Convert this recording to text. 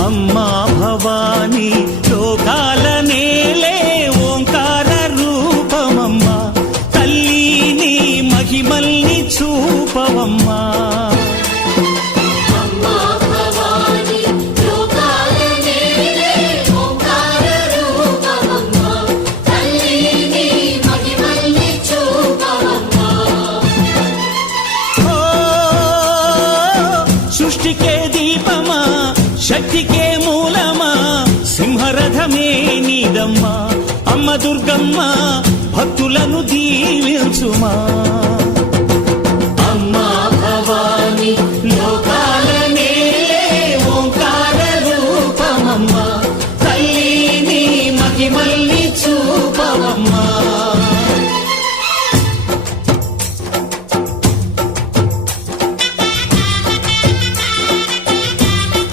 అమ్మా భవానీ లోకాల నేలే ఓంకార రూపమమ్మా తల్లి నీ మహిమల్ని చూపవమ్మా సృష్టికే దీపమా శక్తికే మూలమా సింహరథమే నీదమ్మా అమ్మ దుర్గమ్మ భక్తులను దీవించుమా